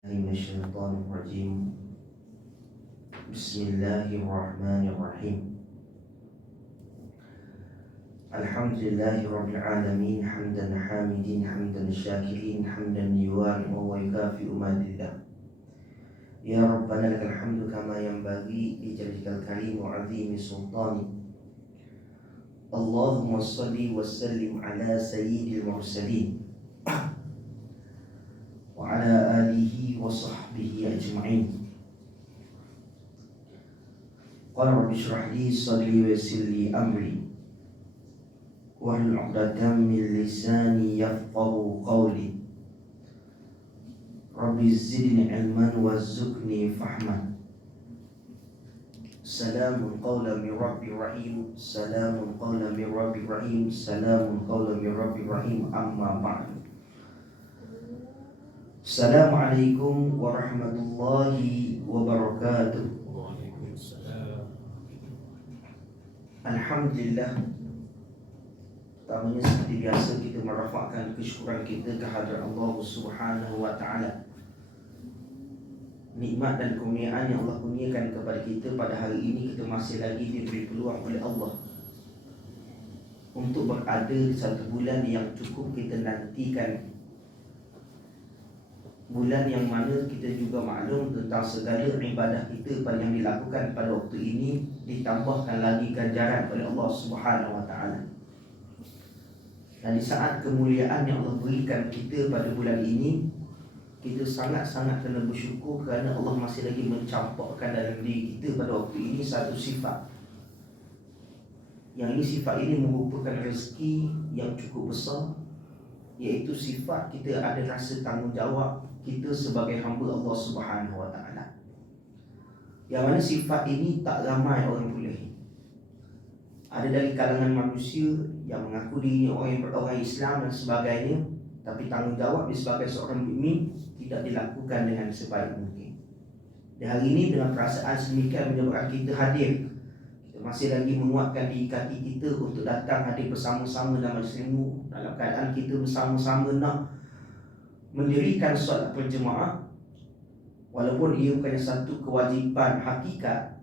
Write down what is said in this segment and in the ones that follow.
من الشيطان الرجيم. بسم الله الرحمن الرحيم. الحمد لله رب العالمين حمدا حامدين حمدا شاكرين حمدا يوافي ويكافئ مزيدا. يا ربنا لك الحمد كما ينبغي لجلالك الكريم وعظيم سلطانك. اللهم صل وسلم على سيد المرسلين وعلى آله وصحبه أجمعين. قال رب اشرح لي صدري ويسر لي أمري واحلل عقدة من لساني يفقهوا قولي. رب زدني علما وارزقني فهما. سلام قولا من رب رحيم. سلام قولا من رب رحيم. سلام قولا من رب رحيم. أما بعد. Assalamualaikum warahmatullahi wabarakatuh. Waalaikumsalam. Alhamdulillah. Pertamanya seperti biasa kita merafakkan kesyukuran kita kehadrat Allah Subhanahu wa taala. Nikmat dan kurniaan yang Allah kurniakan kepada kita pada hari ini, kita masih lagi diberi peluang oleh Allah untuk berada di satu bulan yang cukup kita nantikan. Bulan yang mana kita juga maklum tentang segala ibadah kita yang dilakukan pada waktu ini ditambahkan lagi ganjaran oleh Allah Subhanahu wa taala. Dan di saat kemuliaan yang Allah berikan kita pada bulan ini, kita sangat-sangat kena bersyukur kerana Allah masih lagi mencampakkan dalam diri kita pada waktu ini satu sifat. Yang ini sifat ini merupakan rezeki yang cukup besar, iaitu sifat kita ada rasa tanggungjawab kita sebagai hamba Allah Subhanahu wa taala. Yang mana sifat ini tak ramai orang boleh. Ada dari kalangan manusia yang mengaku dirinya orang Islam dan sebagainya, tapi tanggungjawab dia sebagai seorang mukmin tidak dilakukan dengan sebaik mungkin. Di hari ini dengan perasaan sedemikian menyebabkan kita hadir. Kita masih lagi menguatkan diri kita untuk datang hadir bersama-sama dalam majlis ilmu, dalam keadaan kita bersama-sama nak mendirikan solat berjemaah. Walaupun ia bukan satu kewajipan hakikat,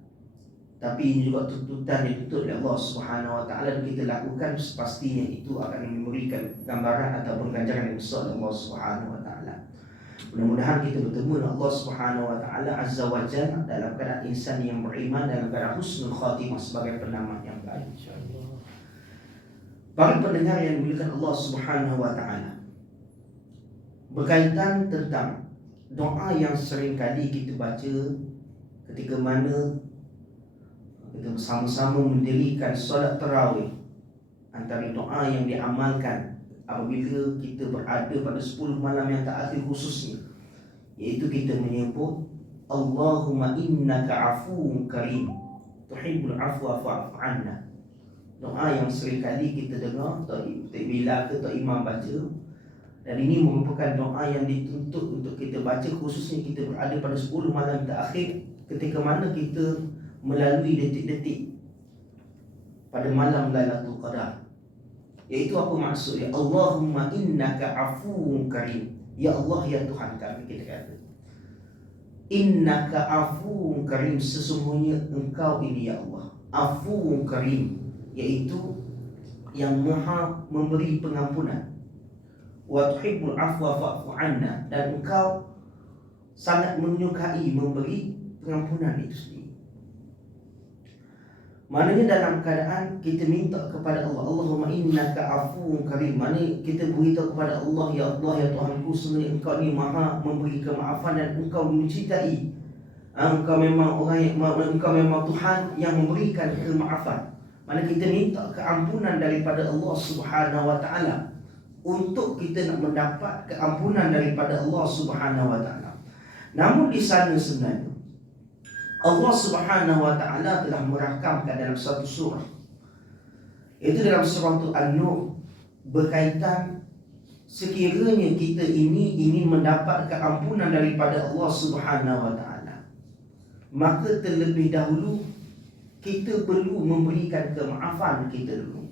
tapi ini juga tuntutan yang dituntut oleh Allah Subhanahu wa taala, dan kita lakukan sepastinya itu akan memberikan gambaran ataupun ganjaran yang besar oleh Allah Subhanahu wa taala. Mudah-mudahan kita bertemu dengan Allah Subhanahu wa taala Azza wa Jalla dalam keadaan insan yang beriman, dalam keadaan husnul khatimah sebagai penamat yang baik, insyaallah. Para pendengar yang dimuliakan Allah Subhanahu wa taala, berkaitan tentang doa yang sering kali kita baca ketika mana kita bersama-sama mendirikan solat tarawih. Antara doa yang diamalkan apabila kita berada pada 10 malam yang terakhir khususnya, iaitu kita menyebut Allahumma innaka afuwun karim tuhibbul afwa fa'fu anna. Doa yang sering kali kita dengar bila kita imam baca. Dan ini merupakan doa yang dituntut untuk kita baca, khususnya kita berada pada 10 malam terakhir, ketika mana kita melalui detik-detik pada malam Lailatul Qadar. Iaitu apa maksudnya? Allahumma innaka afuwun karim. Ya Allah, ya Tuhan kami, kita kata innaka afuwun karim, sesungguhnya engkau ini ya Allah afuwun karim, iaitu yang maha memberi pengampunan. Wa tuhibbul afwa fa'fu anna, dan engkau sangat menyukai memberi pengampunan itu sendiri. Maknanya dalam keadaan kita minta kepada Allah, Allahumma innaka afuwun karim, maknanya kita beritahu kepada Allah, ya Allah, ya Tuhanku, sesungguhnya engkau ni maha memberi kemaafan dan engkau mencintai. Engkau memang engkau memang Tuhan yang memberikan kemaafan. Maknanya kita minta keampunan daripada Allah Subhanahu wa taala, untuk kita nak mendapat keampunan daripada Allah Subhanahu wa taala. Namun di sana sebenarnya Allah Subhanahu wa taala telah merakamkan dalam satu surah, itu dalam surah An-Nur, berkaitan sekiranya kita ini ingin mendapat keampunan daripada Allah Subhanahu wa taala, maka terlebih dahulu kita perlu memberikan kemaafan kita dulu.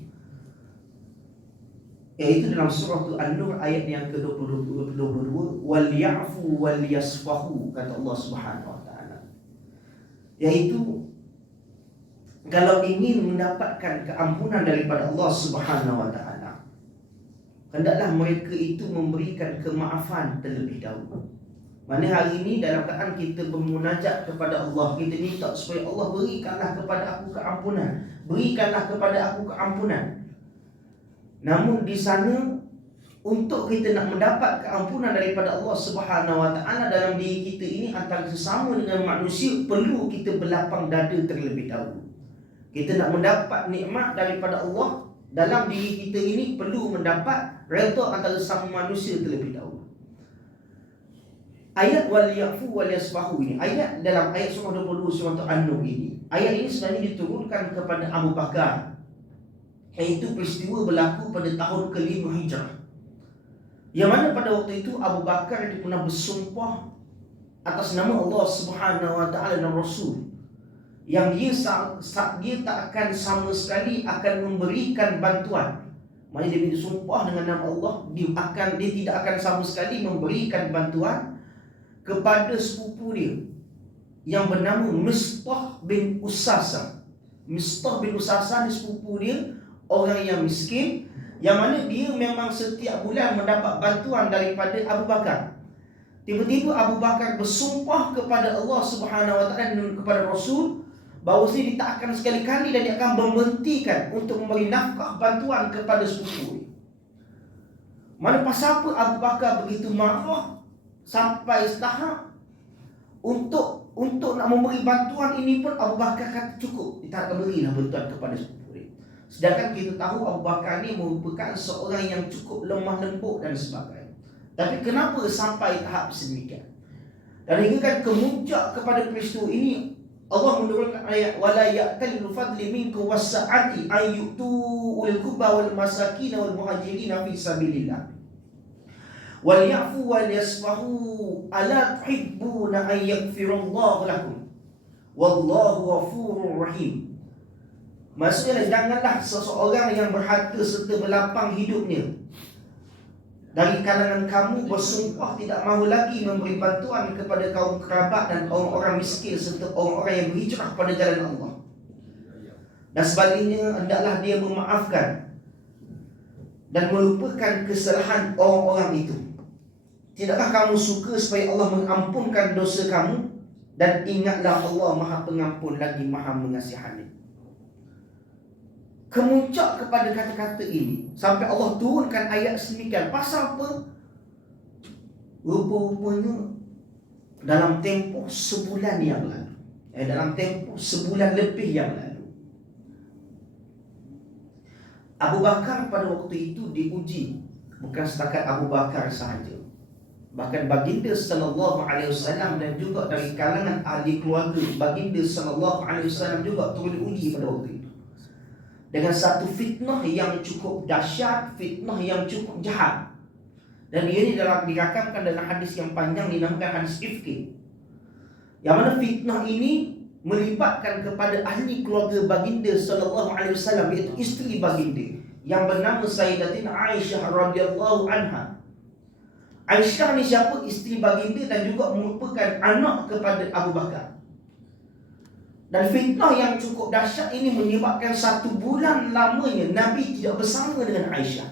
Iaitu dalam surah An-Nur ayat yang ke-22, wal ya'fu wal yasfahu, kata Allah Subhanahu wa taala. Yaitu kalau ingin mendapatkan keampunan daripada Allah Subhanahu wa taala, hendaklah mereka itu memberikan kemaafan terlebih dahulu. Mana hari ini dalam keadaan kita bermunajat kepada Allah, kita minta supaya Allah berikanlah kepada aku keampunan, berikanlah kepada aku keampunan. Namun di sana, untuk kita nak mendapat keampunan daripada Allah Subhanahu wa taala dalam diri kita ini antara sesama dengan manusia, perlu kita berlapang dada terlebih dahulu. Kita nak mendapat nikmat daripada Allah dalam diri kita ini, perlu mendapat redha antara sesama manusia terlebih dahulu. Ayat wal yafu wal yasfahu ini, ayat dalam ayat surah 22 surah An-Nur ini, ayat ini sebenarnya diturunkan kepada Abu Bakar. Iaitu peristiwa berlaku pada tahun ke-5 Hijrah. Yang mana pada waktu itu Abu Bakar dia pernah bersumpah atas nama Allah Subhanahu wa taala dan Rasul, yang dia tak akan sama sekali akan memberikan bantuan. Maksudnya dia bersumpah dengan nama Allah, dia tidak akan sama sekali memberikan bantuan kepada sepupu dia yang bernama Mistah bin Usasah. Mistah bin Usasah ni sepupu dia, orang yang miskin, yang mana dia memang setiap bulan mendapat bantuan daripada Abu Bakar. Tiba-tiba Abu Bakar bersumpah kepada Allah Subhanahu wa taala dan kepada Rasul bahawa dia tak akan sekali-kali dan dia akan memberhentikan untuk memberi nafkah bantuan kepada sepupu dia. Mana pasal apa Abu Bakar begitu marah sampai tahap untuk nak memberi bantuan ini pun Abu Bakar kata cukup, dia tak akan berilah bantuan kepada sepupu dia. Sedangkan kita tahu Abu Bakar ni merupakan seorang yang cukup lemah lembut dan sebagainya. Tapi kenapa sampai tahap sedemikian? Dan hingga kan kemuncak kepada peristiwa ini, Allah menurunkan ayat wala ya'talil fadli minkum was-sa'ati ay yu'tu ulil qurba wal masakin wal muhajirin fi sabilillah wal ya'fu wal yasfahu ala tuhibbuna an yaghfirallahu lakum wallahu ghafurur rahim. Maksudnya janganlah seseorang yang berharta serta berlapang hidupnya dari kalangan kamu bersumpah tidak mahu lagi memberi bantuan kepada kaum kerabat dan orang-orang miskin serta orang-orang yang berhijrah pada jalan Allah. Dan sebaliknya hendaklah dia memaafkan dan melupakan kesalahan orang-orang itu. Tidakkah kamu suka supaya Allah mengampunkan dosa kamu? Dan ingatlah Allah Maha Pengampun lagi Maha Mengasihani. Kemuncak kepada kata-kata ini sampai Allah turunkan ayat sedemikian. Pasal apa? Rupa-rupanya dalam tempoh sebulan yang lalu, dalam tempoh sebulan lebih yang lalu, Abu Bakar pada waktu itu diuji. Bukan setakat Abu Bakar sahaja, bahkan baginda sallallahu alaihi wasallam dan juga dari kalangan ahli keluarga baginda sallallahu alaihi wasallam juga turut diuji pada waktu itu dengan satu fitnah yang cukup dahsyat, fitnah yang cukup jahat. Dan ini dirakamkan dalam hadis yang panjang dinamakan hadis Ifki, yang mana fitnah ini melibatkan kepada ahli keluarga baginda sallallahu alaihi wasallam, iaitu isteri baginda yang bernama Sayyidatina Aisyah radhiyallahu anha. Aisyah ni siapa? Isteri baginda dan juga merupakan anak kepada Abu Bakar. Dan fitnah yang cukup dahsyat ini menyebabkan 1 bulan lamanya Nabi tidak bersama dengan Aisyah.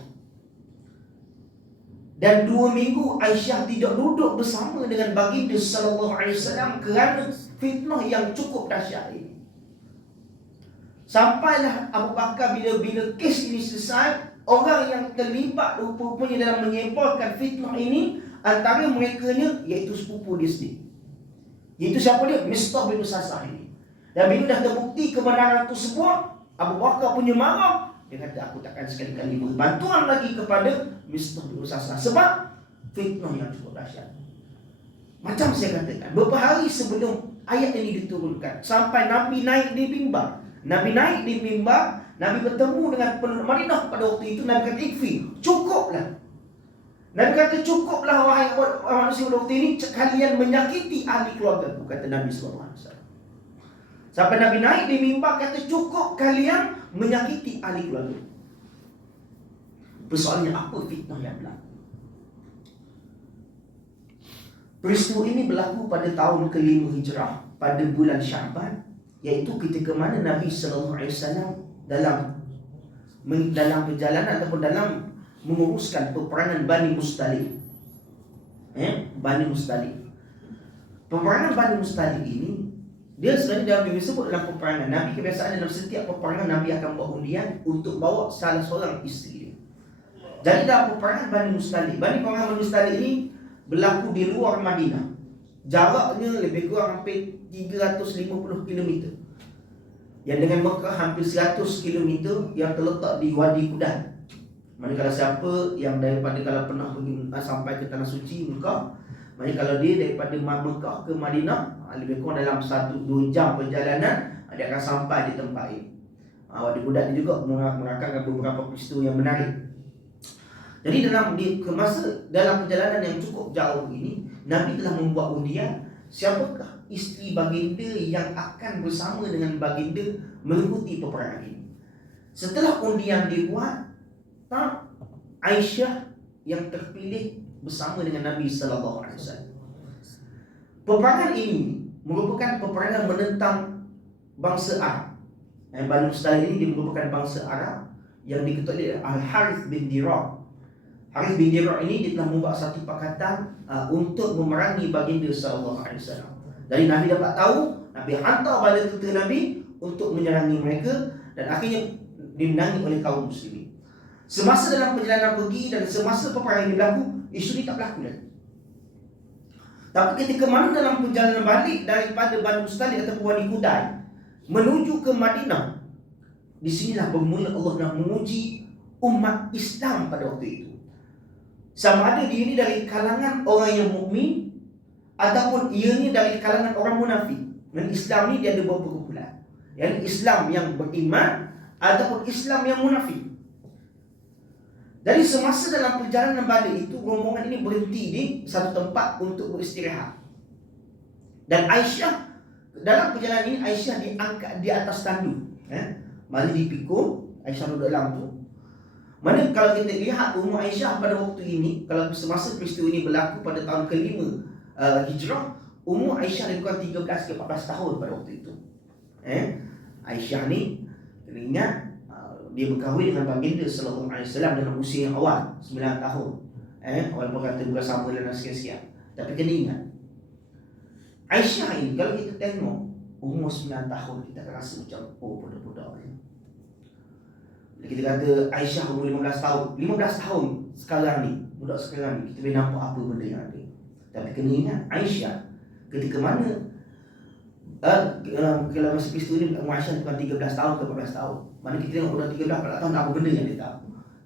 Dan 2 minggu Aisyah tidak duduk bersama dengan baginda sallallahu alaihi wasallam kerana fitnah yang cukup dahsyat ini. Sampailah Abu Bakar bila kes ini selesai, orang yang terlibat rupanya dalam menyebarkan fitnah ini antara mereka-nya iaitu sepupu dia sendiri. Iaitu siapa dia? Mistah bin Usasah ini. Dan bila dah terbukti kebenaran tersebut, Abu Bakar punya marah. Dia kata aku takkan sekali-kali beri bantuan lagi kepada Mistah bin Usasah sebab fitnah yang cukup dahsyat. Macam saya katakan, beberapa hari sebelum ayat ini diturunkan, sampai Nabi naik di mimbar. Nabi bertemu dengan penduduk Madinah pada waktu itu. Nabi kata ikfi, cukuplah. Nabi kata cukuplah wahai manusia pada waktu ini, kalian menyakiti ahli keluarga aku, kata Nabi SAW. Sampai Nabi naik di mimbar kata cukup kalian menyakiti ahli keluarga. Persoalannya apa fitnah yang berlaku? Peristiwa ini berlaku pada tahun ke-5 Hijrah, pada bulan Syaban, iaitu ketika mana Nabi SAW dalam perjalanan ataupun dalam menguruskan peperangan Bani Mustalik. Bani Mustalik. Peperangan Bani Mustalik ini, dia sebenarnya disebut dalam peperangan Nabi. Kebiasaan dalam setiap peperangan Nabi akan bawa undian untuk bawa salah seorang isteri dia. Jadi dalam peperangan Bani Mustalik, peperangan Bani Mustalik ini berlaku di luar Madinah. Jaraknya lebih kurang hampir 350 km. Yang dengan Mekah hampir 100 km yang terletak di Wadi Kudan. Mana kalau siapa yang daripada kalau pernah pergi sampai ke Tanah Suci Mekah, mana kalau dia daripada Mekah ke Madinah lebih kurang dalam 1-2 jam perjalanan, dia akan sampai di tempat ini. Wadi Kudan ini juga merakamkan beberapa peristiwa yang menarik. Jadi dalam perjalanan yang cukup jauh ini, Nabi telah membuat undian siapakah isteri baginda yang akan bersama dengan baginda mengikuti peperangan ini. Setelah undian dibuat, Aisyah yang terpilih bersama dengan Nabi sallallahu alaihi wasallam. Peperangan ini merupakan peperangan menentang bangsa Arab. Bani Mustalik ini merupakan bangsa Arab yang diketuai oleh Al-Harith bin Dirar. Harith bin Dirar ini dia telah membuat satu pakatan untuk memerangi baginda sallallahu alaihi wasallam. Jadi Nabi dapat tahu, Nabi hantar bala tentera Nabi untuk menyerangi mereka dan akhirnya dimenangi oleh kaum muslimin. Semasa dalam perjalanan pergi dan semasa peperangan ini berlaku, isu ini tak berlaku lagi. Tapi ketika mana dalam perjalanan balik daripada Bani Mustalik atau Wadi Kudan menuju ke Madinah, di sinilah bermula Allah nak menguji umat Islam pada waktu itu. Sama ada dia ini dari kalangan orang yang mukmin ataupun ianya dari kalangan orang munafik. Dan Islam ni dia ada beberapa kumpulan. Yang Islam yang beriman ataupun Islam yang munafik. Jadi semasa dalam perjalanan balik itu, rombongan ini berhenti di satu tempat untuk beristirahat. Dan Aisyah dalam perjalanan ini, Aisyah diangkat di atas tandu. Mana dipikul, Aisyah duduk dalam tu. Mana kalau kita lihat umur Aisyah pada waktu ini, kalau semasa peristiwa ini berlaku pada tahun ke-5 Hijrah, umur Aisyah lebih kurang 13 ke 14 tahun pada waktu itu. Aisyah ni, kena ingat, dia berkahwin dengan baginda sallallahu alaihi wasallam dalam usia yang awal, 9 tahun. Walaupun kata bersama dan sekian-sekian. Tapi kena ingat, Aisyah ini kalau kita tengok umur 9 tahun, kita akan rasa macam budak-budak ni. Kita kata Aisyah umur 15 tahun 15 tahun sekarang ni, budak sekarang ni, kita boleh nampak apa benda yang ada. Tapi kena ingat, Aisyah ketika mana kalau masa peristiwa ni Aisyah bukan 13 tahun ke 14 tahun. Mana kita tengok budak 13-14 tahun apa benda yang dia tahu.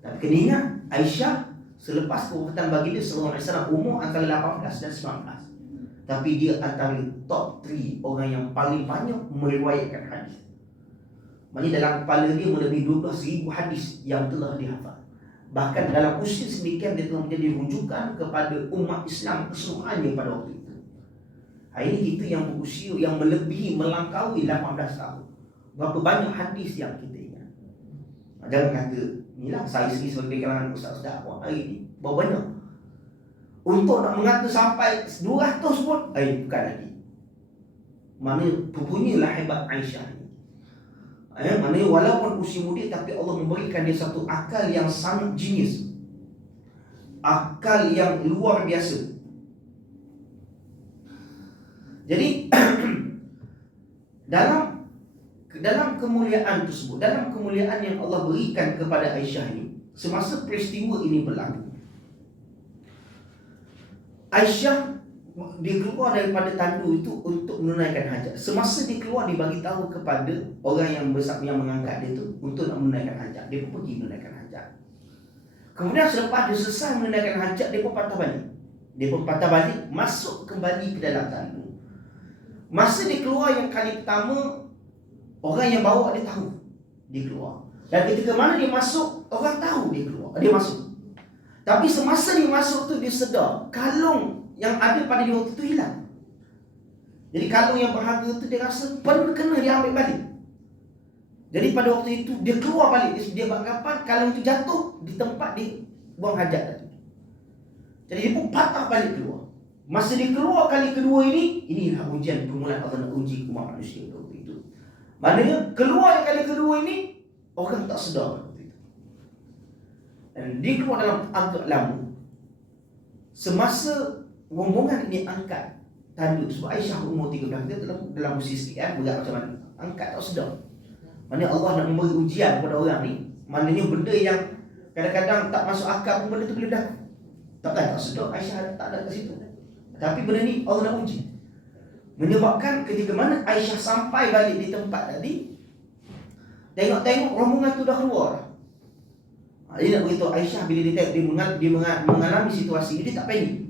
Tapi kena ingat, Aisyah selepas kewafatan baginda sallallahu alaihi wasallam umur antara 18 dan 19. Tapi dia antara top 3 orang yang paling banyak meriwayatkan hadis. Maksudnya dalam kepala dia melebihi 12,000 hadis yang telah dihafal. Bahkan dalam usia sedemikian dia telah menjadi rujukan kepada umat Islam keseluruhannya pada waktu itu. Hari ini kita yang berusia yang melebihi, melangkaui 18 tahun. Berapa banyak hadis yang kita ingat. Jangan kata, inilah saya sendiri sebagai kalangan ustaz-ustaz hari ini, berapa banyak. Untuk nak mengata sampai 200 pun, bukan lagi. Mana punyalah hebat Aisyah ini. Maknanya walaupun usia muda, tapi Allah memberikan dia satu akal yang sangat jenius, akal yang luar biasa. Jadi dalam kemuliaan tersebut, dalam kemuliaan yang Allah berikan kepada Aisyah ini, semasa peristiwa ini berlaku, Aisyah dia keluar daripada tandu itu untuk menunaikan hajat. Semasa dia keluar, dia bagi tahu kepada orang yang mengangkat dia tu untuk nak menunaikan hajat. Dia pun pergi menunaikan hajat. Kemudian selepas dia selesai menunaikan hajat, dia pun patah balik. Masuk kembali ke dalam tandu. Masa dia keluar yang kali pertama, orang yang bawa dia tahu dia keluar. Dan ketika mana dia masuk, orang tahu dia masuk. Tapi semasa dia masuk tu, dia sedar kalung yang ada pada dia waktu tu hilang. Jadi kalung yang berharga tu dia rasa kena dia ambil balik. Jadi pada waktu itu dia keluar balik. Dia beranggapan kalung itu jatuh di tempat di buang hajat tadi. Jadi dia pun patah balik keluar. Masa dia keluar kali kedua ini, inilah ujian permulaan Allah nak uji umat manusia waktu itu. Maknanya keluar yang kali kedua ini, orang tak sedar waktu itu. Dan dia keluar dalam agak lama. Semasa rombongan ini angkat tanduk, sebab Aisyah umur 13, dia dalam usia sikit kan, berat macam mana, angkat tak sedar. Maknanya Allah nak memberi ujian kepada orang ni. Maknanya benda yang kadang-kadang tak masuk akal pun benda tu boleh berlaku. Takkan tak sedar, Aisyah tak ada kat situ. Tapi benda ni Allah nak uji. Menyebabkan ketika mana Aisyah sampai balik di tempat tadi, tengok-tengok rombongan tu dah keluar. Dia nak beritahu Aisyah bila dia mengalami situasi ini, dia tak panik.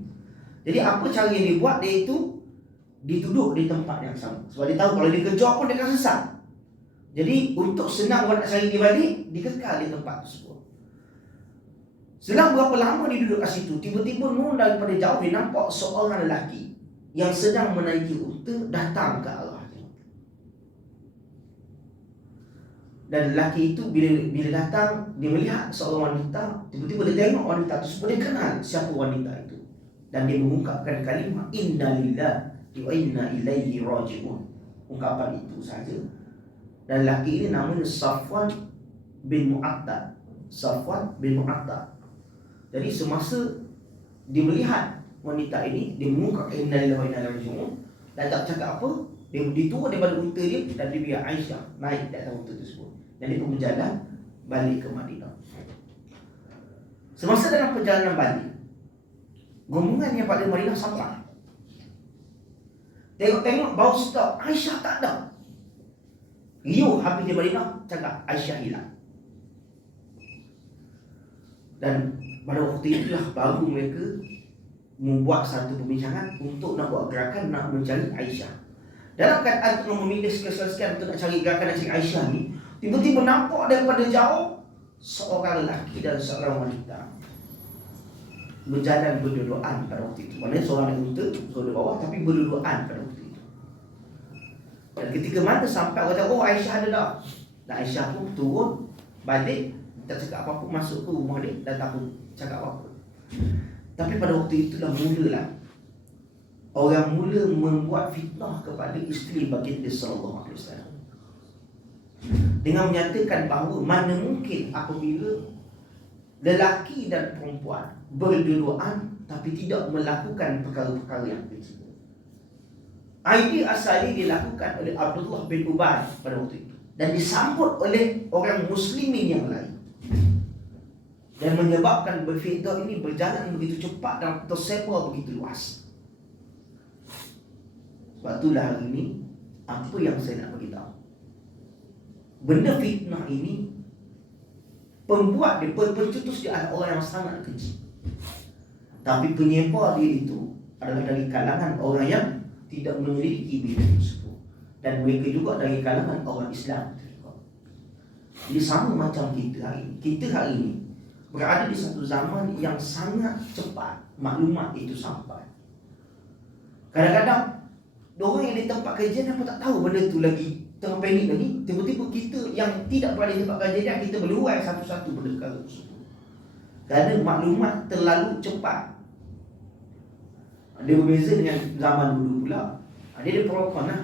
Jadi apa cara yang dia buat, dia itu duduk di tempat yang sama. Sebab dia tahu kalau dia kejar pun dia akan sesat. Jadi untuk senang orang nak cari dia balik, dia kekal di tempat tersebut. Selang berapa lama dia duduk kat situ, tiba-tiba daripada jauh dia nampak seorang lelaki yang sedang menaiki unta datang ke arah dia. Dan lelaki itu bila datang, dia melihat seorang wanita, tiba-tiba dia tengok wanita tersebut, dia kenal siapa wanita itu. Dan dia mengungkapkan kalimah inna lillahi wa inna ilaihi raji'un. Ungkapan itu saja. Dan lelaki ini namanya Safwan bin Mu'attab. Safwan bin Mu'attab. Jadi semasa dia melihat wanita ini, dia mengungkap inna lillahi wa inna ilaihi raji'un, dan tak cakap apa, dia turun daripada unta dia dan dia biar Aisyah naik di atas unta tersebut. Dan dia pun berjalan balik ke Madinah. Semasa dalam perjalanan balik, rombongan yang pada Madinah sampai. Tengok-tengok bau sedap, Aisyah tak ada. Riuh habis di Madinah, cakap Aisyah hilang. Dan pada waktu itulah baru mereka membuat satu perbincangan untuk nak buat gerakan nak mencari Aisyah. Dalam keadaan tengah memilih sekian-sekian untuk nak cari gerakan nak cari Aisyah ni, tiba-tiba nampak daripada jauh seorang lelaki dan seorang wanita berjalan berduaan pada waktu itu. Maksudnya seorang naik unta, seorang di bawah, tapi berduaan pada waktu itu. Dan ketika mana sampai orang kata, oh Aisyah ada dah. Dan Aisyah pun turun balik, tak cakap apa-apa, masuk ke rumah dia dan tak pun cakap apa-apa. Tapi pada waktu itulah mulalah orang mula membuat fitnah kepada isteri baginda sallallahu alaihi wasallam dengan menyatakan bahawa mana mungkin apabila lelaki dan perempuan berduaan tapi tidak melakukan perkara-perkara yang kecil. Idea asalnya dilakukan oleh Abdullah bin Ubay pada waktu itu dan disambut oleh orang muslimin yang lain, dan menyebabkan fitnah ini berjalan begitu cepat dan tersebar begitu luas. Sebab itulah hari ini apa yang saya nak beritahu, benda fitnah ini pembuat dia, pencetus dia adalah orang yang sangat kecil, tapi penyebar dia itu adalah dari kalangan orang yang tidak memiliki benda tersebut, dan mereka juga dari kalangan orang Islam. Jadi sama macam kita hari ini. Kita hari ini berada di satu zaman yang sangat cepat maklumat itu sampai. Kadang-kadang orang yang di tempat kajian apa tak tahu benda tu lagi, tengah panik lagi, tiba-tiba kita yang tidak berada di tempat kajian, kita meluai satu-satu benda perkara tersebut. Kerana maklumat terlalu cepat. Dia berbeza dengan zaman dulu pula. Dia ada perlakuan lah.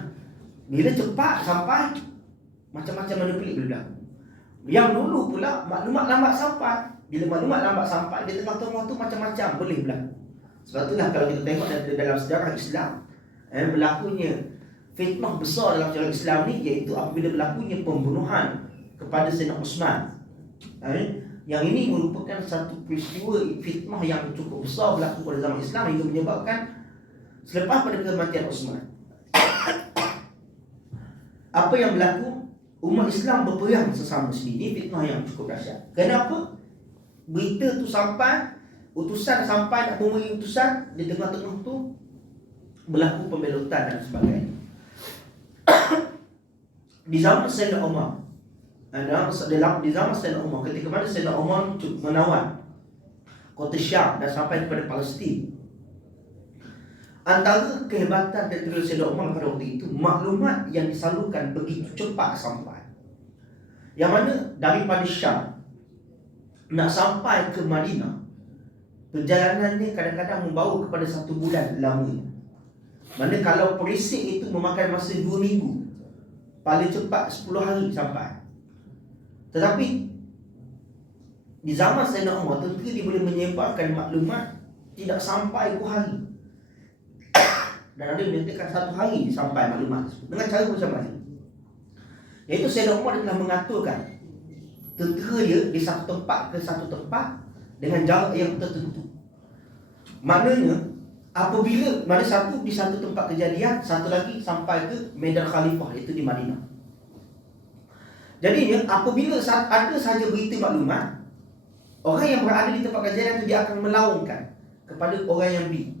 Bila cepat sampai, macam-macam benda pelik boleh berlaku. Yang dulu pula maklumat lambat sampai. Bila maklumat lambat sampai, di tengah-tengah tu macam-macam boleh berlaku. Sebab itulah kalau kita tengok dalam sejarah Islam, berlakunya fitnah besar dalam sejarah Islam ni, iaitu apabila berlakunya pembunuhan kepada Sayyidina Uthman. Yang ini merupakan satu peristiwa fitnah yang cukup besar berlaku pada zaman Islam hingga menyebabkan selepas pada kematian Uthman, apa yang berlaku? Umat Islam berperang sesama sendiri. Fitnah yang cukup dahsyat. Kenapa? Berita tu sampai, utusan sampai nak memberi utusan, di tengah-tengah tu berlaku pembelotan dan sebagainya. Di zaman Sayyidina Umar, di zaman Sayyidina Umar, ketika mana Sayyidina Umar menawan kota Syam dan sampai kepada Palestin, antara kehebatan daripada Sayyidina Umar pada waktu itu, maklumat yang disalurkan begitu cepat sampai. yang mana daripada Syam nak sampai ke Madinah, perjalanannya kadang-kadang membawa kepada 1 bulan lamanya. Mana kalau perisik itu memakan masa 2 minggu, paling cepat 10 hari sampai. Tetapi di zaman Sayyidina Umar, tentera dia boleh menyebarkan maklumat tidak sampai 2 hari. Dan ada yang menyatakan 1 hari sampai maklumat dengan cara macam mana? Iaitu Sayyidina Umar telah mengaturkan tentera dia di satu tempat ke satu tempat dengan jarak yang tertentu. Maknanya apabila mana satu di satu tempat kejadian, satu lagi sampai ke Medan Khalifah, iaitu di Madinah. Jadinya apabila ada sahaja berita maklumat, orang yang berada di tempat kejadian itu dia akan melaungkan kepada orang yang B.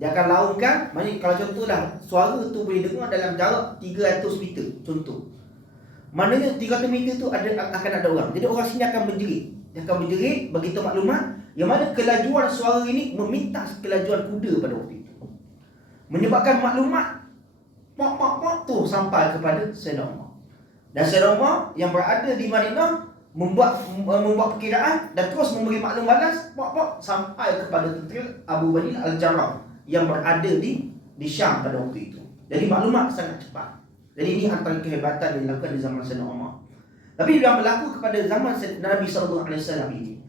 Dia akan laungkan, maknanya kalau contohlah suara tu boleh dengar dalam jarak 300 meter contoh. Maknanya 300 meter tu akan ada orang. Jadi orang sini akan menjerit. Dia akan menjerit beritahu maklumat yang mana kelajuan suara ini memintas kelajuan kuda pada waktu itu. Menyebabkan maklumat pok tu sampai kepada Sayyidina Umar. Dan Sayyidina Umar yang berada di Madinah membuat perkiraan dan terus memberi maklum balas pok sampai kepada tentera Abu Badil Al-Jarrah yang berada di Syam pada waktu itu. Jadi maklumat sangat cepat. Jadi ini antara kehebatan yang dilakukan di zaman Sayyidina Umar. Tapi yang berlaku kepada zaman Nabi SAW ini,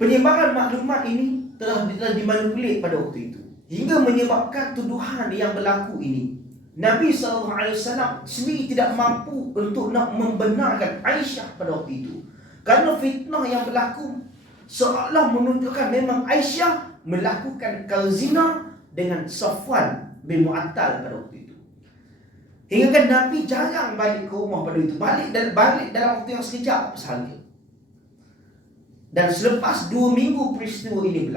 penyebaran maklumat ini telah dimanipulasi pada waktu itu, hingga menyebabkan tuduhan yang berlaku ini. Nabi SAW sendiri tidak mampu untuk nak membenarkan Aisyah pada waktu itu. Kerana fitnah yang berlaku seolah menunjukkan memang Aisyah melakukan zina dengan Safwan bin Mu'attal pada waktu itu. Hingga kan Nabi jarang balik ke rumah pada itu. Balik dalam waktu yang sekejap sahaja. Dan selepas 2 minggu peristiwa ini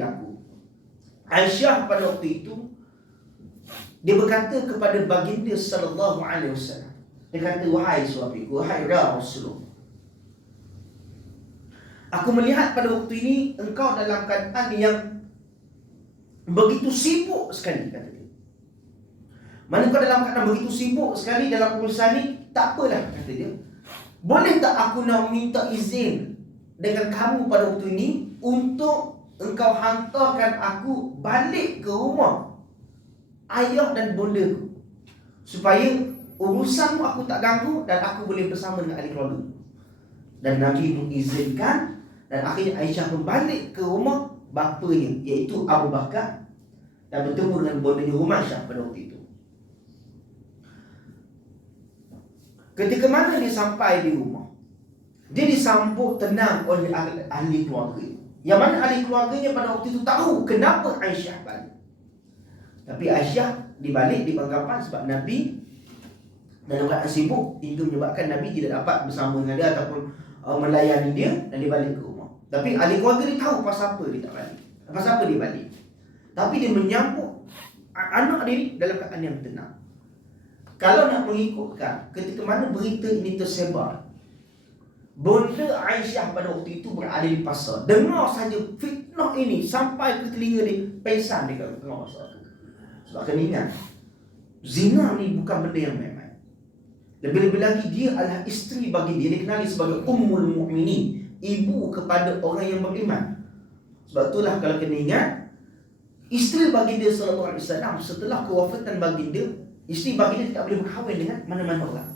berlaku, Aisyah pada waktu itu dia berkata kepada baginda sallallahu alaihi wasallam. Dia kata, wahai suamiku, wahai Rasulullah, aku melihat pada waktu ini engkau dalam keadaan yang begitu sibuk sekali, kata dia. Mana kau dalam keadaan begitu sibuk sekali dalam urusan ni, tak apalah, kata dia. Boleh tak aku nak minta izin dengan kamu pada waktu ini untuk engkau hantarkan aku balik ke rumah ayah dan bondaku, supaya urusanmu aku tak ganggu dan aku boleh bersama dengan ahli keluarga. Dan Nabi mengizinkan, dan akhirnya Aisyah kembali ke rumah bapanya, iaitu Abu Bakar, dan bertemu dengan bondanya Humaysyah pada waktu itu. Ketika mana dia sampai di rumah, dia disambut tenang oleh ahli keluarga, yang mana ahli keluarganya pada waktu itu tahu kenapa Aisyah balik. Tapi Aisyah dibalik di banggapan sebab Nabi dalam keadaan sibuk hingga menyebabkan Nabi tidak dapat bersama dengan dia ataupun melayani dia, dan dia balik ke rumah. Tapi ahli keluarga dia tahu pasal apa dia tak balik, pasal apa dia balik. Tapi dia menyambut anak dia dalam keadaan yang tenang. Kalau nak mengikutkan ketika mana berita ini tersebar, bonda Aisyah pada waktu itu berada di pasar, dengar saja fitnah ini sampai ke telinga dia, pengsan dia kat tengah pasar. Sebab kena ingat, zina ni bukan benda yang main-main. Lebih-lebih lagi dia adalah isteri bagi dia, dikenali sebagai Ummul Mukminin, ibu kepada orang yang beriman. Sebab itulah kalau kena ingat, isteri baginda sallallahu alaihi wasallam setelah kewafatan baginda, isteri baginda tak boleh berkahwin dengan mana-mana orang.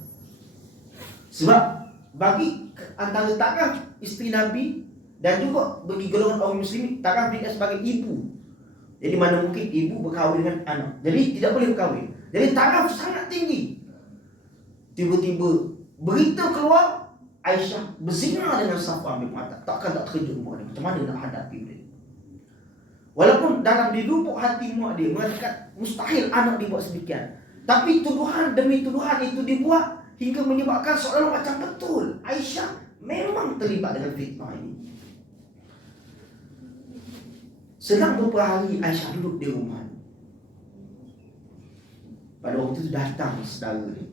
Sebab bagi antara taraf isteri Nabi dan juga bagi golongan orang muslim, taraf dia sebagai ibu. Jadi mana mungkin ibu berkahwin dengan anak. Jadi tidak boleh berkahwin. Jadi taraf sangat tinggi. Tiba-tiba berita keluar Aisyah berzina dengan Safwan bin Mu'attal. Takkan tak terkejut mak dia. Macam mana nak hadapi dia? Walaupun dalam di lubuk hati mak dia mengatakan mustahil anak dibuat sedemikian, tapi tuduhan demi tuduhan itu dibuat hingga menyebabkan seolah-olah macam betul Aisyah memang terlibat dengan fitnah ini. Selang beberapa hari Aisyah duduk di rumah. Pada waktu itu datang saudara dia.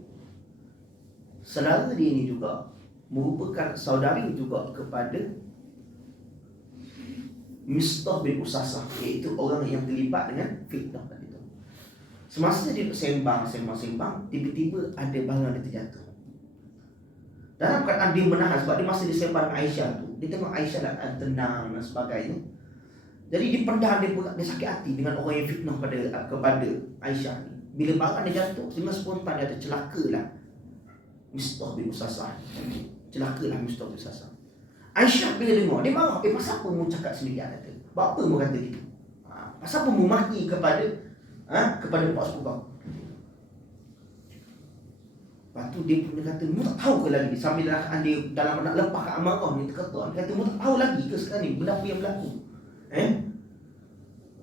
Saudara dia ini juga merupakan saudari juga kepada Mistah bin Usasah, iaitu orang yang terlibat dengan fitnah tadi itu. Semasa dia sembang, tiba-tiba ada barang dia terjatuh. Dalam keadaan dia menahan, sebab dia masa disembar Aisyah tu, dia tengok Aisyah dah tenang dan sebagainya. Jadi dia pendam, dia sakit hati dengan orang yang fitnah kepada Aisyah ni. Bila barang dia jatuh, dengan spontan dia kata, celakalah Mistah bin Usasah. Celakalah Mistah bin Usasah. Aisyah bila dengar, dia marah. Pasal apa mu cakap sendirian? Kata, buat apa mu kata gitu? Pasal apa mu maki kepada bapak sepupu kau? Lepas tu dia pun kata, mu tak tahu ke lagi? Sambil dalam nak lepaskan amarah ni terketua. Dia kata, mu tak tahu lagi ke sekarang ni benda apa yang berlaku?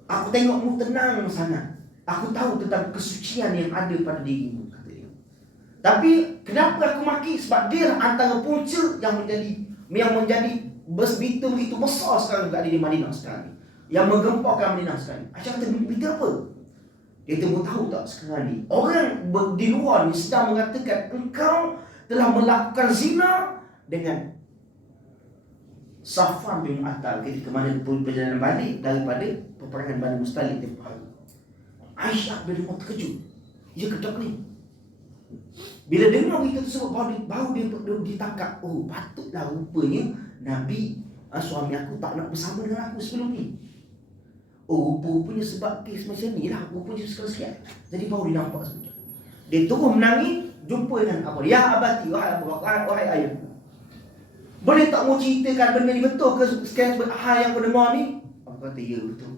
Aku tengok mu tenang sangat. Aku tahu tentang kesucian yang ada pada dirimu, kata dia. Tapi kenapa aku maki? Sebab dia antara punca yang menjadi begitu besar sekarang juga di Madinah sekarang ni, yang menggemparkan Madinah sekarang ni. Aisyah kata, berita apa? Dia kata, mu tahu tak sekarang ni orang di luar ni sedang mengatakan engkau telah melakukan zina dengan Safwan bin Mu'attal ketika mana perjalanan balik daripada peperangan Bani Mustalik tempoh hari. Aisyah bila dengar terkejut. Dia kedap ni. Bila dengar berita tersebut, baru dia ditangkap. Oh, patutlah rupanya Nabi, suami aku tak nak bersama dengan aku sebelum ni. Oh, rupanya sebab kes macam ni lah. Rupanya sekali-sekali. Jadi baru dia nampak sebentar. Dia terus menangis, jumpa dengan apa? Ya abati, wahai ayahku. Boleh tak mau ceritakan benda ni betul ke sekian hal yang aku dengar ni? Aku kata, ya betul.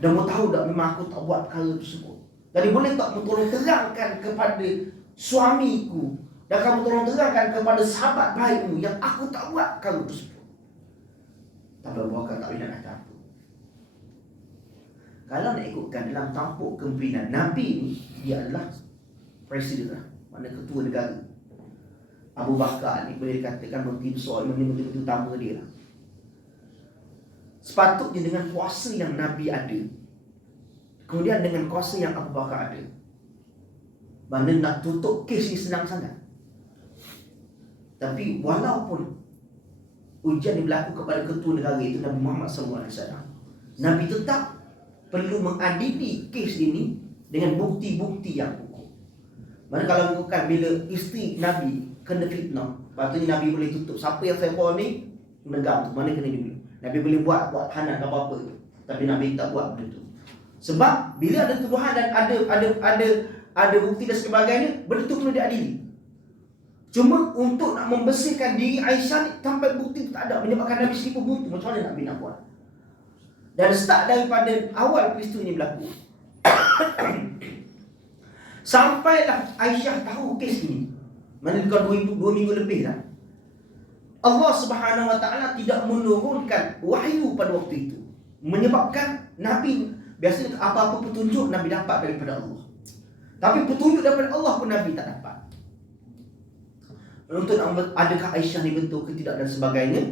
Dan mu tahu tak memang aku tak buat perkara tersebut. Jadi boleh tak mu tolong terangkan kepada suamiku, dan kamu tolong terangkan kepada sahabat baikmu yang aku tak buat perkara tersebut. Tapi Abu Bakar tak boleh nak kata apa. Kalau nak ikutkan dalam tampuk kepimpinan Nabi ni, dia adalah presiden lah, mana ketua negara. Abu Bakar ni boleh dikatakan menteri besar, menteri utama dia lah. Sepatutnya dengan kuasa yang Nabi ada, kemudian dengan kuasa yang Abu Bakar ada, mana nak tutup kes ni senang sangat. Tapi walaupun ujian yang berlaku kepada ketua negara itu Nabi Muhammad SAW, Nabi tetap perlu mengadili kes ini dengan bukti-bukti yang kukuh. Mana kalau bukan bila isteri Nabi kena fitnah, patutnya Nabi boleh tutup. Siapa yang saya bawa ni menegak tu, mana kena dia boleh. Nabi boleh buat hanat apa-apa, tapi Nabi tak buat benda tu. Sebab bila ada tuduhan dan ada bukti dan sebagainya, benda tu perlu diadili. Cuma untuk nak membersihkan diri Aisyah ni tanpa bukti tak ada, menyebabkan Nabi seribu buntu. Macam mana Nabi nak buat? Dan start daripada awal peristiwa ini berlaku sampailah Aisyah tahu kes ini, mana dekat 2 minggu lebih dah, Allah Subhanahu Wa Taala tidak menurunkan wahyu pada waktu itu, menyebabkan Nabi biasanya apa-apa petunjuk Nabi dapat daripada Allah, tapi petunjuk daripada Allah pun Nabi tak dapat. Untuk adakah Aisyah ni betul ke tidak dan sebagainya.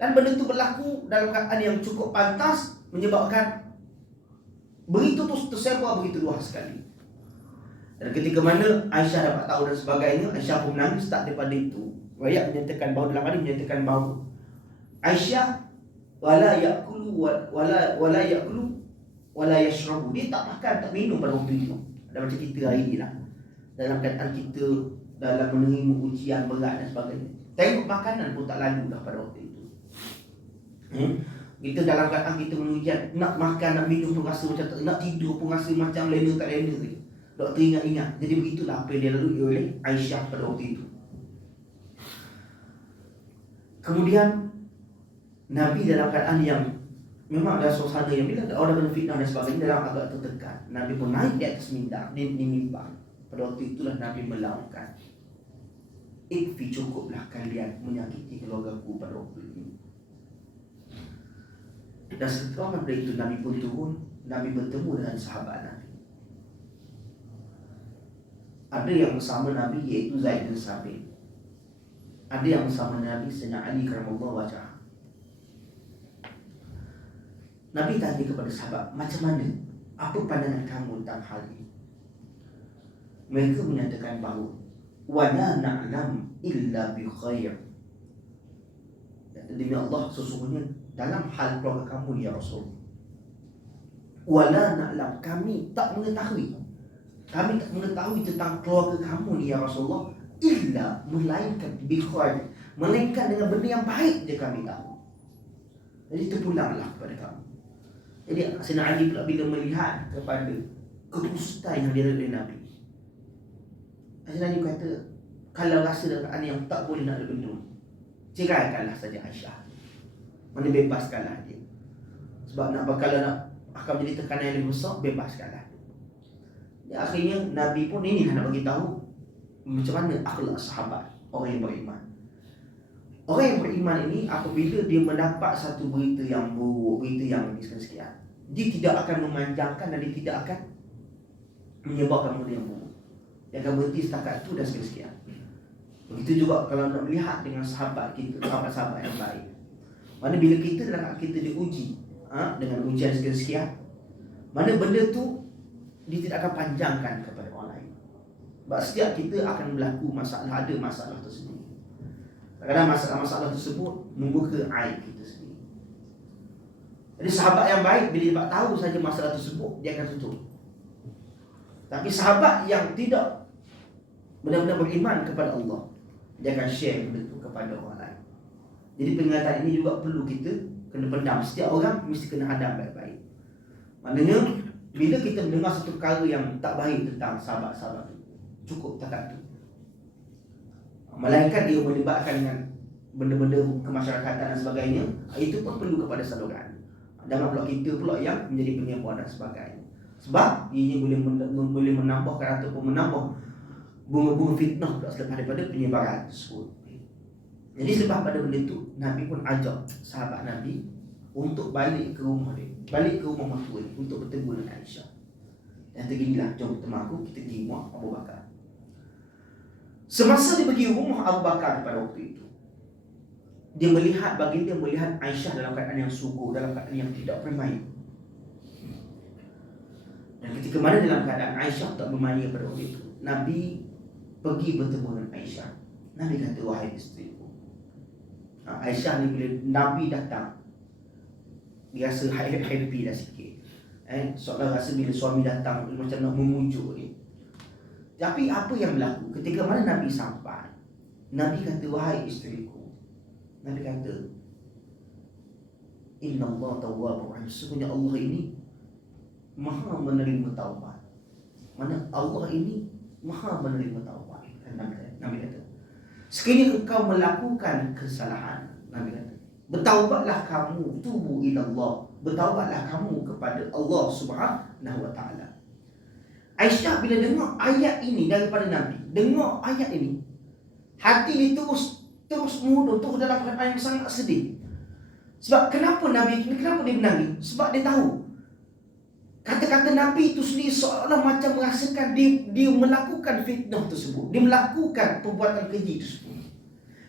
Dan benda itu berlaku dalam keadaan yang cukup pantas, menyebabkan berita tu tersebar begitu luas sekali. Dan ketika mana Aisyah dapat tahu dan sebagainya, Aisyah pun menangis. Tak daripada itu, riwayat menyatakan bahawa dalam hadis menyatakan bahawa Aisyah wala yakulu wala yashrabu, dia tak makan tak minum pada waktu itu. Ada macam kita hari ni lah, dalam keadaan kita dalam menerima ujian berat dan sebagainya, tengok makanan pun tak lalu dah pada waktu itu. Kita dalam keadaan kita menujian, nak makan, nak minum pun rasa macam tak, nak tidur pun rasa macam lena tak lena. Doktor ingat-ingat. Jadi begitulah apa yang dia lalui oleh Aisyah pada waktu itu. Kemudian Nabi dalam keadaan yang memang ada suasana yang bila orang kena fitnah dan sebagainya, dalam agak tertekan, Nabi pun naik di atas mimbar, di mimbar. Pada waktu itulah Nabi melaungkan, ikfi, cukuplah kalian menyakiti keluargaku pada waktu ini. Dan setelah pada itu Nabi pun turun, Nabi bertemu dengan sahabat Nabi. Ada yang bersama Nabi iaitu Zaid bin Sabit. Ada yang bersama Nabi Sayyidina Ali karamallahu wajhah. Nabi tanya kepada sahabat, macam mana? Apa pandangan kamu tentang hal ini? Mereka menyatakan bahawa wala na'lam illa bi khair. Demi Allah, sesungguhnya dalam hal keluarga kamu ya Rasul, wala na'lam, kami tak mengetahui tentang keluarga kamu ni ya Rasulullah illa melainkan bi khair, melainkan dengan benda yang baik je kami tahu. Jadi terpulanglah kepada kamu. Jadi Sayyidina Ali pula bila melihat kepada kedustaan yang dilakukan oleh Nabi, Sayyidina Ali kata, kalau rasa dalam yang tak boleh nak dibendung, ceraikanlah saja Aisyah, mana bebaskanlah dia. Sebab nak kalau nak akan menjadi tekanan yang lebih besar, bebaskanlah. Ya, akhirnya Nabi pun ini nak bagi tahu macam mana akhlak sahabat orang yang beriman. Orang yang beriman ini apabila dia mendapat satu berita yang buruk, berita yang sekian, dia tidak akan memanjangkan dan dia tidak akan menyebabkan benda yang buruk. Dia akan berhenti setakat itu dan sekian. Begitu juga kalau nak melihat dengan sahabat kita, sahabat-sahabat yang baik. Mana bila kita dalam kita diuji dengan ujian sekian, mana benda tu dia tidak akan panjangkan kepada orang lain. Sebab setiap kita akan berlaku masalah, ada masalah tersebut. Kadang-kadang masalah-masalah tersebut membuka aib kita sendiri. Jadi sahabat yang baik bila dia tahu saja masalah tersebut, dia akan tutup. Tapi sahabat yang tidak benar-benar beriman kepada Allah, dia akan share benda itu kepada orang lain. Jadi peringatan ini juga perlu kita kena pendam. Setiap orang mesti kena hadam baik-baik. Maknanya bila kita mendengar satu perkara yang tak baik tentang sahabat-sahabat itu, cukup takat itu. Melainkan dia melibatkan dengan benda-benda kemasyarakatan dan sebagainya, itu pun perlu kepada saluran. Jangan pula kita pula yang menjadi penyebar dan sebagainya. Sebab ia boleh menambahkan ataupun menambah bunga-bunga fitnah pula selepas daripada penyebaran tersebut. Jadi selepas pada benda itu, Nabi pun ajak sahabat Nabi untuk balik ke rumah dia, balik ke rumah mertua dia untuk bertemu dengan Aisyah. Dan beginilah, jom bertemu aku, kita pergi rumah Abu Bakar. Semasa dia pergi rumah Abu Bakar pada waktu itu, dia melihat, baginda melihat Aisyah dalam keadaan yang sungguh, dalam keadaan yang tidak bermain. Dan ketika mana dalam keadaan Aisyah tak bermain pada waktu itu, Nabi pergi bertemu dengan Aisyah. Nabi kata, wahai isteriku. Aisyah ni bila Nabi datang, dia rasa happy dah sikit. Seolah rasa bila suami datang macam nak memujuk dia. Tapi apa yang berlaku ketika mana Nabi sampai? Nabi kata, wahai isteriku. Nabi kata, Inna Allah tawwabur rahim. Sesungguhnya Allah ini Maha menerima taubat. Mana Allah ini Maha menerima taubat. Nabi kata, sekiranya engkau melakukan kesalahan, Nabi kata, bertaubatlah kamu, tubu ila Allah, bertaubatlah kamu kepada Allah Subhanahu wa taala. Aisyah bila dengar ayat ini daripada Nabi, dengar ayat ini, hati dia terus mundur, terus dalam keadaan yang sangat sedih. Sebab kenapa Nabi, kenapa dia menangis? Sebab dia tahu kata-kata Nabi itu sendiri seolah macam merasakan dia melakukan fitnah tersebut, dia melakukan perbuatan keji tersebut.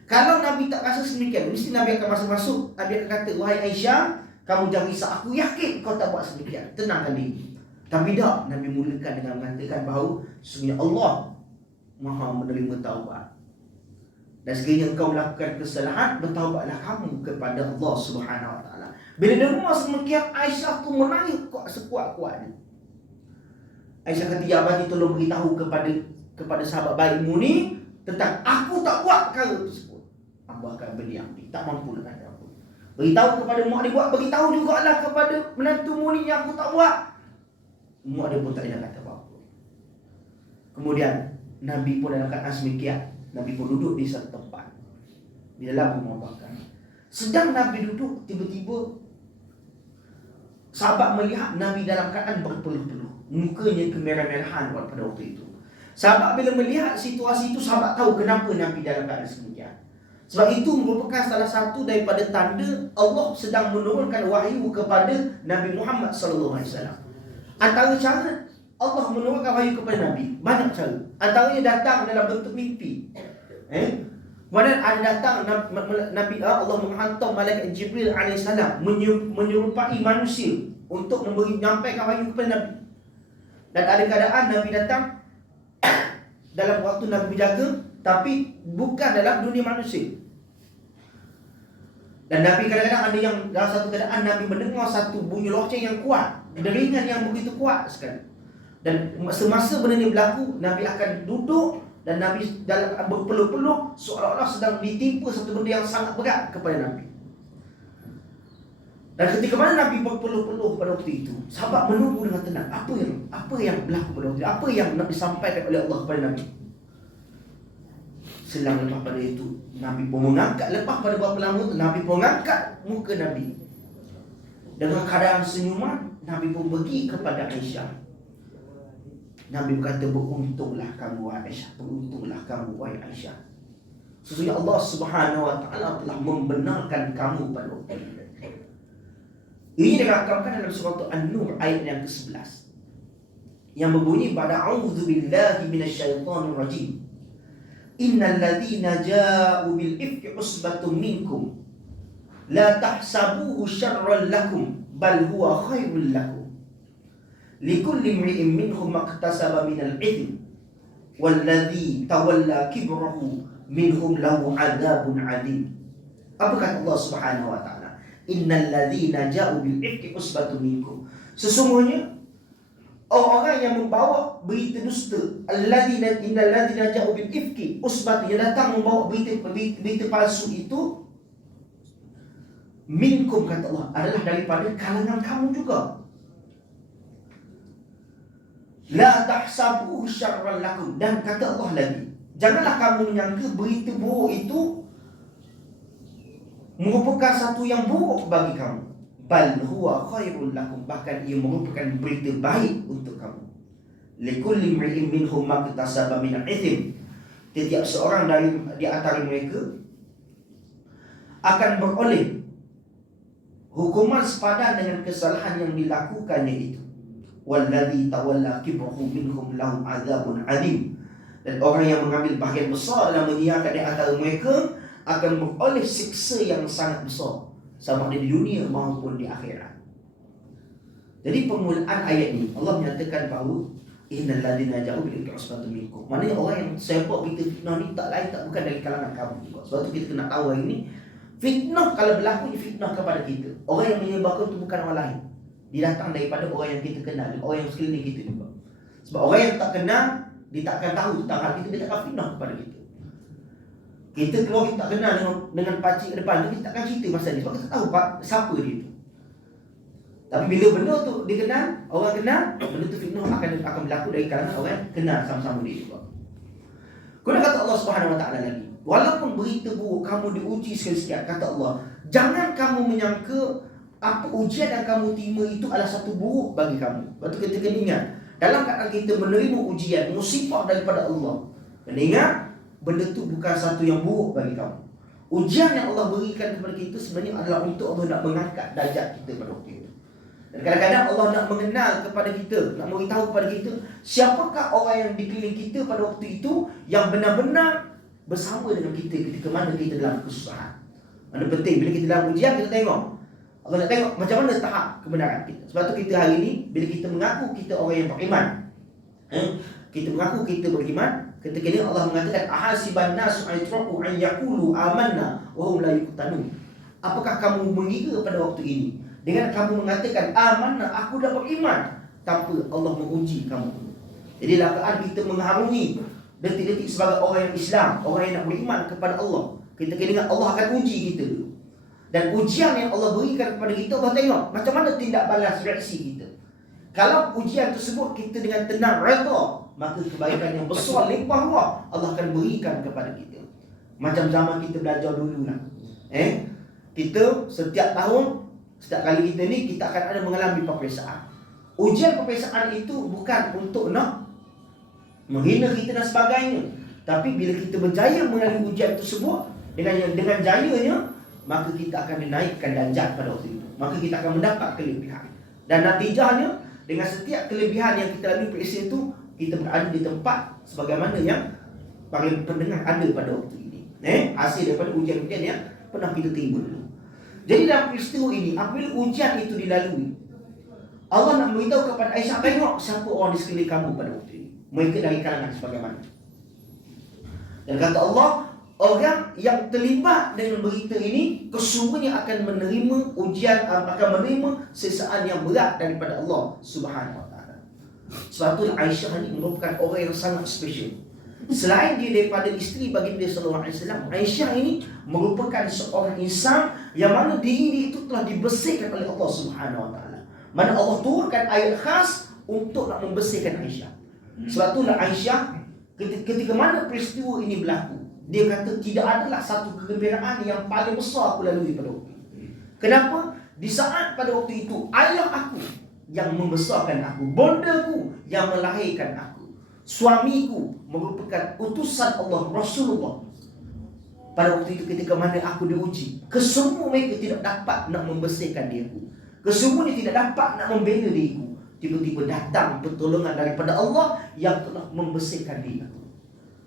Kalau Nabi tak rasa sedemikian, mesti Nabi akan masuk, Nabi akan kata, wahai Aisyah, kamu jangan risau, aku yakin kau tak buat sedemikian, tenangkan diri. Tapi tak, Nabi mulakan dengan mengatakan bahawa sesungguhnya Allah Maha menerima taubat. Dan sekiranya engkau melakukan kesalahan, bertaubatlah kamu kepada Allah Subhanahu wa taala. Bila dengar semakin, Aisyah tu menangis sekuat-kuatnya. Aisyah kata, ya abadi, tolong beritahu kepada sahabat baikmu ni tentang aku tak buat perkara tersebut. Abu Bakar berdiam, tak mampu nak kata apa. Beritahu kepada mak dia buat, beritahu jugalah kepada menantumu ni yang aku tak buat. Mak dia pun tak ada kata apa-apa. Kemudian Nabi pun dalam keadaan semikian, Nabi pun duduk di satu tempat di dalam rumah Bakar. Sedang Nabi duduk, tiba-tiba sahabat melihat Nabi dalam keadaan berpeluh-peluh, mukanya kemerah-merahan pada waktu itu. Sahabat bila melihat situasi itu, sahabat tahu kenapa Nabi dalam keadaan semikian. Sebab itu merupakan salah satu daripada tanda Allah sedang menurunkan wahyu kepada Nabi Muhammad sallallahu alaihi wasallam. Antara cara Allah menurunkan wahyu kepada Nabi, banyak cara. Antaranya datang dalam bentuk mimpi. Kemudian ada datang Nabi Allah menghantar malaikat Jibril alaihissalam menyerupai manusia untuk menyampaikan wahyu kepada Nabi. Dan ada keadaan Nabi datang dalam waktu Nabi berjaga, tapi bukan dalam dunia manusia. Dan Nabi kadang-kadang ada yang dalam satu keadaan Nabi mendengar satu bunyi loceng yang kuat, deringan yang begitu kuat sekali. Dan semasa benda ini berlaku, Nabi akan duduk Dan Nabi dalam berpeluh-peluh seolah-olah sedang ditimpa satu benda yang sangat berat kepada Nabi. Dan ketika mana Nabi berpeluh-peluh pada waktu itu, sahabat menunggu dengan tenang. Apa yang berlaku pada waktu itu? Apa yang Nabi sampaikan oleh Allah kepada Nabi? Selang lepas pada itu, Nabi pun mengangkat. Lepas pada berapa lama itu, Nabi pun mengangkat muka Nabi. Dengan keadaan senyuman, Nabi pun pergi kepada Aisyah. Nabi berkata, beruntunglah kamu Aisyah, beruntunglah kamu wahai Aisyah. Sesungguhnya Allah Subhanahu wa taala telah membenarkan kamu pada waktu itu. Ini dirakamkan dalam surah An-Nur ayat yang ke-11 yang berbunyi pada a'udzubillahi minasyaitonir rajim. Innal ladzina ja'u bil ifki usbatun minkum la tahsabuhu syarran lakum bal huwa khairul lakum. Likulli imri'in minhum maktasaba minal ithmi walladzi tawalla kibrahu minhum lahu adzabun adzim. Apa kata Allah Subhanahu wa taala? Innal ladzina ja'u bil ifki usbatun minkum. Sesungguhnya orang-orang yang membawa berita dusta, innal ladzina ja'u bil ifki usbatun, yang datang membawa berita palsu itu, minkum kata Allah, adalah daripada kalangan kamu juga. La tahsabuhu syarran lakum, dan kata Allah lagi, janganlah kamu menyangka berita buruk itu merupakan satu yang buruk bagi kamu. Bal huwa khairul lakum, bahkan ia merupakan berita baik untuk kamu. Likulli imri'in minhum maktasaba minal ithmi, setiap seorang di antara mereka akan beroleh hukuman sepadan dengan kesalahan yang dilakukannya itu. Walladzi tawalla kibrahu minhum lahum adzabun adzim, dan orang yang mengambil bahagian besar dalam menyiarkan di antara mereka akan beroleh siksa yang sangat besar, sama ada di dunia maupun di akhirat. Jadi permulaan ayat ini Allah menyatakan bahawa innal ladzina ja'u bil ifki usbatun minkum, maknanya orang yang sebab berita fitnah ni tak lain tak bukan dari kalangan kamu juga. Sebab tu kita kena tahu hari ini, fitnah kalau berlaku fitnah kepada kita, orang yang menyebarkan itu bukan orang lain, dia datang daripada orang yang kita kenal, orang yang sekeliling kita juga. Sebab orang yang tak kenal, dia takkan tahu tentang hal kita, dia takkan fitnah kepada kita. Kita keluar, kita tak kenal dengan pakcik ke depan tu, kita takkan cerita pasal dia, sebab kita tahu siapa dia tu. Tapi bila benda tu dikenal, orang kenal, benda tu fitnah akan berlaku dari kalangan orang yang kenal sama-sama dia juga. Kemudian kata Allah Subhanahu wa taala lagi, walaupun berita buruk kamu diuji sekali-sekali, kata Allah, jangan kamu menyangka apa ujian yang kamu terima itu adalah satu buruk bagi kamu. Lepas tu kita kena ingat, dalam keadaan kita menerima ujian, musibah daripada Allah, kena ingat, benda tu bukan satu yang buruk bagi kamu. Ujian yang Allah berikan kepada kita sebenarnya adalah untuk Allah nak mengangkat darjat kita pada waktu itu. Dan kadang-kadang Allah nak mengenal kepada kita, nak beritahu kepada kita siapakah orang yang di keliling kita pada waktu itu yang benar-benar bersama dengan kita ketika mana kita dalam kesusahan. Mana penting bila kita dalam ujian, kita tengok Allah nak tengok macam mana tahap kebenaran kita. Sebab tu kita hari ni bila kita mengaku kita orang yang beriman, kita mengaku kita beriman, ketika ini Allah mengatakan ahasiban nasu aytraku an yaqulu amanna wa hum la yuftanun. Apakah kamu mengira pada waktu ini dengan kamu mengatakan amanna, aku dah beriman, tanpa Allah menguji kamu? Jadi dalam keadaan kita mengharungi detik-detik sebagai orang yang Islam, orang yang nak beriman kepada Allah, kita kena ingat Allah akan uji kita dulu. Dan ujian yang Allah berikan kepada kita, Allah tengok macam mana tindak balas reaksi kita. Kalau ujian tersebut kita dengan tenang, redha, maka kebaikan yang besar limpah ruah Allah akan berikan kepada kita. Macam zaman kita belajar dulu lah. Kita setiap tahun, setiap kali kita ni, kita akan ada mengalami peperiksaan. Ujian peperiksaan itu bukan untuk nak menghina kita dan sebagainya, tapi bila kita berjaya mengalami ujian tersebut, dengan jayanya, maka kita akan dinaikkan darjat pada waktu itu. Maka kita akan mendapat kelebihan. Dan natijahnya, dengan setiap kelebihan yang kita lalui peristiwa itu, kita berada di tempat sebagaimana yang para pendengar ada pada waktu ini. Hasil daripada ujian-ujian yang pernah kita terima dulu. Jadi dalam peristiwa ini, apabila ujian itu dilalui, Allah nak beritahu kepada Aisyah, tengok siapa orang di sekeliling kamu pada waktu ini. Mereka dari kalangan sebagaimana. Dan kata Allah, orang yang terlibat dengan berita ini kesungguhnya akan menerima ujian, akan menerima siksaan yang berat daripada Allah Subhanahu wa taala. Sebab tu Aisyah ini merupakan orang yang sangat special. Selain dia daripada isteri baginda sallallahu alaihi wasallam, Aisyah ini merupakan seorang insan yang mana diri dia itu telah dibersihkan oleh Allah Subhanahu wa taala. Mana Allah turunkan ayat khas untuk nak membersihkan Aisyah. Sebab itulah Aisyah ketika mana peristiwa ini berlaku, dia kata tidak adalah satu kegembiraan yang paling besar aku lalui pada waktu itu. Kenapa? Di saat pada waktu itu ayah aku yang membesarkan aku, bondaku yang melahirkan aku, suamiku merupakan utusan Allah, Rasulullah. Pada waktu itu ketika mana aku diuji, kesemua mereka tidak dapat nak membersihkan diriku, kesemuanya tidak dapat nak membela diriku. Tiba-tiba datang pertolongan daripada Allah yang telah membersihkan diriku.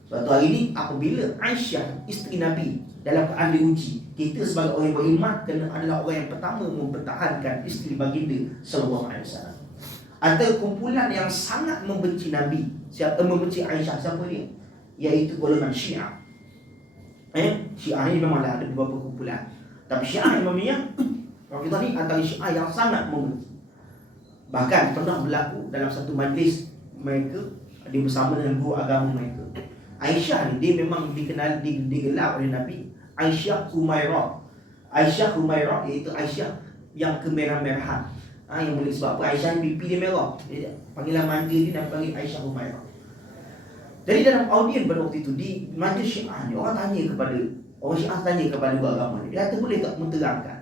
Sebab tu hari ini apabila Aisyah isteri Nabi dalam keadaan diuji, kita sebagai orang yang beriman kena adalah orang yang pertama mempertahankan isteri baginda sallallahu alaihi wasallam. Antara kumpulan yang sangat membenci Nabi, membenci Aisyah, siapa dia? Iaitu golongan Syiah. Syiah ni memanglah ada beberapa kumpulan, tapi Syiah Imamiyah Rafidhah ni antara Syiah yang sangat membenci. Bahkan pernah berlaku dalam satu majlis mereka, dia bersama dengan guru agama mereka. Aisyah ni dia memang digelar oleh Nabi Aisyah Humairah. Aisyah Humairah iaitu Aisyah yang kemerah-merahan. Yang boleh sebab apa? Aisyah ni pipi dia merah. Panggilan manja dia nak panggil Aisyah Humairah. Jadi dalam audien pada waktu itu di majlis Syiah ni, orang Syiah tanya kepada guru agama ni. Dia kata boleh tak menterangkan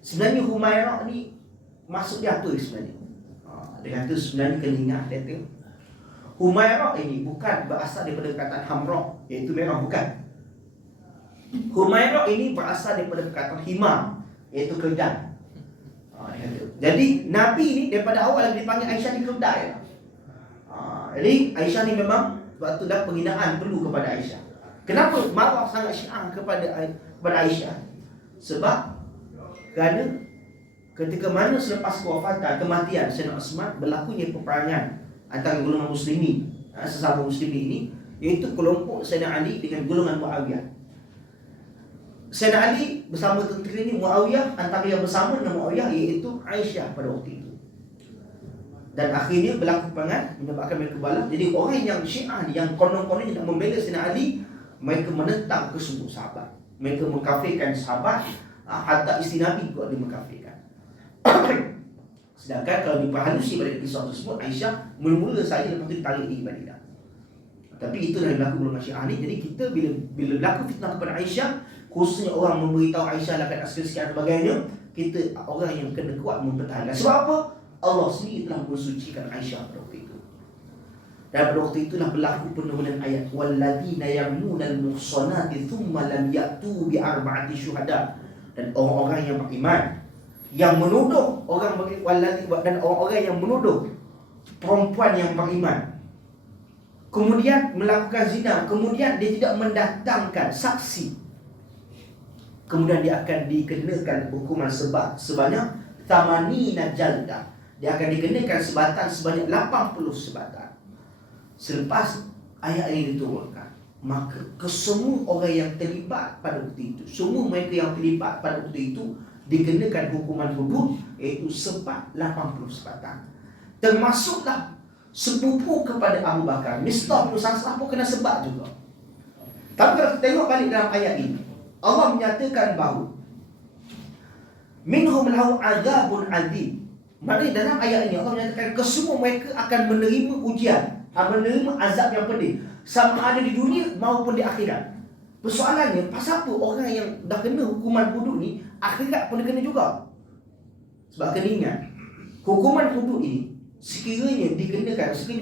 sebenarnya Humairah ni maksud dia apa sebenarnya? Dia kata sebenarnya kena ingat, dia kata Humairah ini bukan berasal daripada perkataan hamra, iaitu merah, bukan. Humairah ini berasal daripada perkataan himar, iaitu keledai. Jadi Nabi ini daripada awal dipanggil Aisyah ni keledai. Jadi Aisyah ni memang waktu dah penghinaan perlu kepada Aisyah. Kenapa marah sangat Syiah kepada Aisyah? Sebab kerana ketika mana selepas kematian Sayyidina Uthman, berlakunya peperangan antara golongan muslimin, sesama muslimin ini, iaitu kelompok Sayyidina Ali dengan golongan Muawiyah. Sayyidina Ali bersama tentera ini, Muawiyah antara yang bersama dengan Muawiyah iaitu Aisyah pada waktu itu. Dan akhirnya berlaku peperangan menyebabkan mereka balas. Jadi orang yang Syiah ni, yang konon-kononnya nak membela Sayyidina Ali, mereka menentang kesemua sahabat. Mereka mengkafirkan sahabat, hatta isteri Nabi juga dia mengkafirkan. Sedangkan kalau diperhalusi pada kisah tersebut, Aisyah mula-mula saja, lepas tu ditarik diri balik dah. Tapi itulah yang berlaku golongan Syiah ni. Jadi kita bila berlaku fitnah kepada Aisyah, khususnya orang memberitahu Aisyah lah kat sekian dan sebagainya, kita orang yang kena kuat mempertahankan. Sebab apa? Allah sendiri telah mensucikan Aisyah pada waktu itu. Dan pada waktu itulah berlaku penurunan ayat walladzina yarmunal muhsanati thumma lam ya'tu bi arba'ati syuhada. Dan orang-orang yang beriman yang menuduh dan orang-orang yang menuduh perempuan yang beriman kemudian melakukan zina, kemudian dia tidak mendatangkan saksi, kemudian dia akan dikenakan hukuman sebanyak 80 jaldah. Dia akan dikenakan sebatan sebanyak 80 sebatan. Selepas ayat ini diturunkan, maka kesemua orang yang terlibat pada waktu itu, semua mereka yang terlibat pada waktu itu dikenakan hukuman hudud, iaitu sebat 80 sebatan. Termasuklah sepupu kepada Abu Bakar, Mistah bin Sasah pun kena sebat juga. Tapi kalau kita tengok balik dalam ayat ini, Allah menyatakan bahawa minhum lahu azabun azim. Maknanya dalam ayat ini Allah menyatakan kesemua mereka akan menerima ujian, menerima azab yang pedih, sama ada di dunia maupun di akhirat. Persoalannya, pasal apa orang yang dah kena hukuman hudud ni akhirat pun dia kena juga? Sebab kena ingat, hukuman hudud ini sekiranya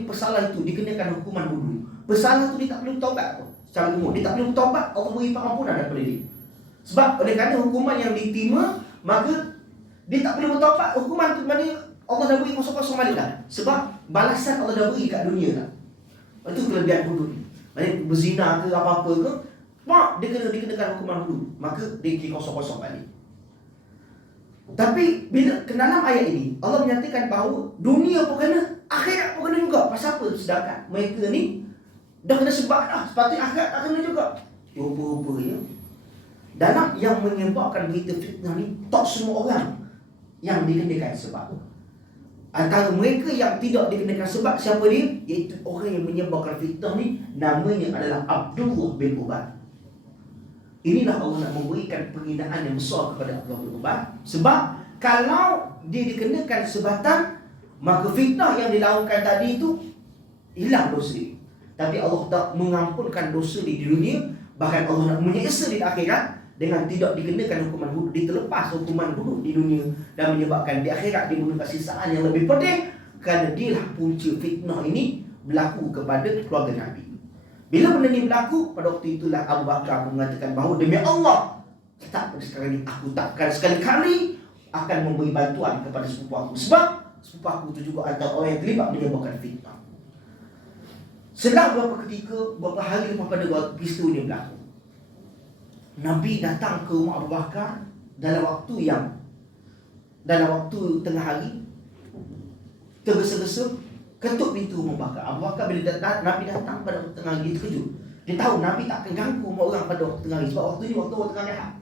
pesalah itu dikenakan hukuman hudud, pesalah tu dia tak perlu taubat pun. Secara umum dia tak perlu taubat, Allah beri pengampunan daripada dia. Sebab oleh kerana hukuman yang diterima, maka dia tak perlu bertaubat. Hukuman tu mana Allah dah beri kosong-kosong balik dah. Sebab balasan Allah dah beri kat dunia dah. Itu kelebihan hudud ni. Maksudnya berzina ke apa-apa ke, dia dikenakan hukuman hudud, maka dia kira kosong-kosong balik. Tapi bila ke dalam ayat ini Allah menyatakan bahawa dunia pun kena, akhirat pun kena juga. Pasal apa? Sedangkan mereka ni dah kena sebab dah, sepatutnya akhirat tak kena juga. Rupa-rupanya dalam yang menyebabkan berita fitnah ni, tak semua orang yang dikenakan sebab. Antara mereka yang tidak dikenakan sebab siapa dia? Iaitu orang yang menyebarkan fitnah ni, namanya adalah Abdullah bin Ubay. Inilah Allah nak memberikan penghinaan yang besar kepada Abdullah bin Ubay. Sebab kalau dia dikenakan sebatan, maka fitnah yang dilakukan tadi itu hilang dosa dia. Tapi Allah tak mengampunkan dosa di dunia, bahkan Allah nak menyiksa di akhirat dengan tidak dikenakan hukuman hudud, diterlepas hukuman hudud di dunia, dan menyebabkan di akhirat dia menemukan sisaan yang lebih pedih, kerana dialah punca fitnah ini berlaku kepada keluarga Nabi. Bila benda ini berlaku, pada waktu itulah Abu Bakar mengatakan bahawa demi Allah, tak pada sekarang ini aku takkan sekali-kali akan memberi bantuan kepada sepupu aku, sebab sepupu aku itu juga antara orang yang terlibat menyebabkan fitnah. Selang beberapa hari lepas pada peristiwa ini berlaku, Nabi datang ke rumah Abu Bakar dalam waktu tengah hari, tergesa-gesa ketuk pintu rumah Abu Bakar. Abu Bakar bila Nabi datang pada waktu tengah hari, dia terkejut. Dia tahu Nabi tak akan ganggu rumah orang pada waktu tengah hari, sebab waktu ni waktu orang tengah rehat.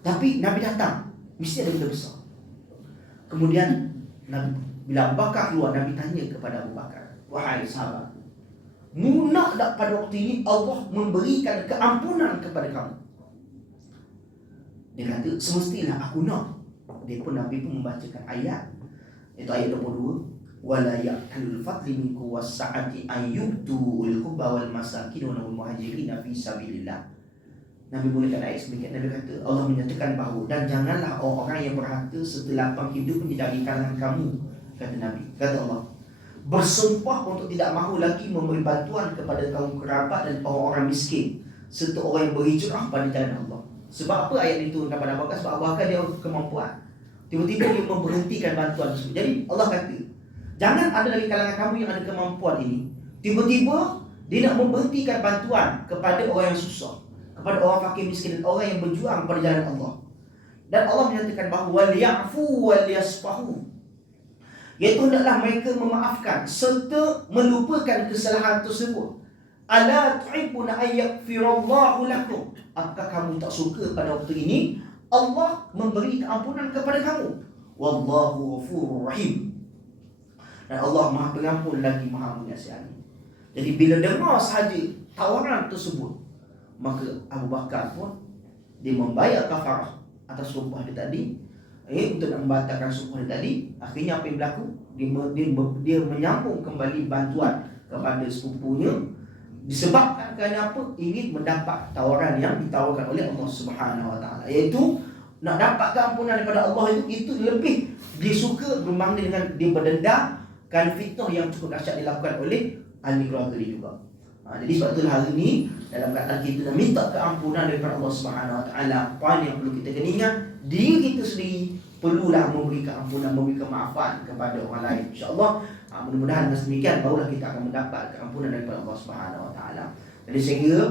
Tapi Nabi datang, mesti ada benda besar. Kemudian bila Abu Bakar keluar, Nabi tanya kepada Abu Bakar, wahai sahabat, mu nak tak pada waktu ini Allah memberikan keampunan kepada kamu? Dia kata, semestilah aku nak. Nabi pun membacakan ayat, iaitu ayat 22, wala ya'talul fadli minkum was-sa'ati ayyubtul qurba wal masakin wal muhajirin fi sabilillah. Nabi mulakan ayat sedemikian. Nabi kata, Allah menyatakan bahawa, dan janganlah orang-orang yang berharta serta lapang hidup dari kalangan kamu, kata Nabi. Kata Allah, bersumpah untuk tidak mahu lagi memberi bantuan kepada kaum kerabat dan orang-orang miskin serta orang yang berhijrah pada jalan Allah. Sebab apa ayat itu kepada Abu Bakar? Sebab Abu Bakar dia kemampuan. Tiba-tiba dia memberhentikan bantuan tersebut. Jadi Allah kata, jangan ada dari kalangan kamu yang ada kemampuan ini, tiba-tiba dia nak memberhentikan bantuan kepada orang yang susah, kepada orang fakir miskin dan orang yang berjuang pada jalan Allah. Dan Allah menyatakan bahawa wal-ya'fu wal-yasfahu, iaitu hendaklah mereka memaafkan serta melupakan kesalahan tersebut. Ala tuhibbuna ayyaghfirallahu lakum, apakah kamu tak suka pada waktu ini Allah memberi keampunan kepada kamu? Wallahu ghafurur rahim, dan Allah Maha Pengampun lagi Maha Mengasihani. Jadi bila dengar sahaja tawaran tersebut, maka Abu Bakar pun dia membayar kafarah atas sumpah dia tadi, untuk nak membatalkan sumpah dia tadi. Akhirnya apa yang berlaku? Dia menyambung kembali bantuan kepada sepupunya, disebabkan kerana apa? Ingin mendapat tawaran yang ditawarkan oleh Allah Subhanahu Wa Taala, iaitu nak dapat keampunan daripada Allah itu lebih dia suka berbanding dengan dia berdendam kerana fitnah yang cukup dahsyat dilakukan oleh ahli keluarga dia juga. Jadi sebab itulah hari ini dalam keadaan kita nak minta keampunan daripada Allah Subhanahu Wa Taala, poin yang perlu kita kena ingat, diri kita sendiri perlulah memberi keampunan, memberi kemaafan kepada orang lain. InsyaAllah mudah-mudahan dengan demikian barulah kita akan mendapat keampunan daripada Allah Subhanahu Wa Taala. Jadi saya kira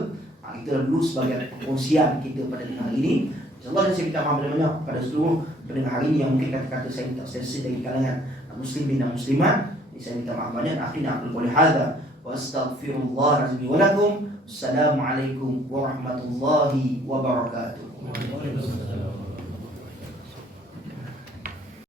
itu dulu sebagai perkongsian kita pada hari ini. InsyaAllah saya minta maaf banyak kepada seluruh pendengar hari ini yang mungkin kata-kata saya tak selesa dari kalangan muslimin dan muslimat. Saya minta maaf banyak. Akhirnya aku boleh hadza wa astaghfirullahalazim wa lakum. Assalamualaikum warahmatullahi wabarakatuh. Waalaikumsalam.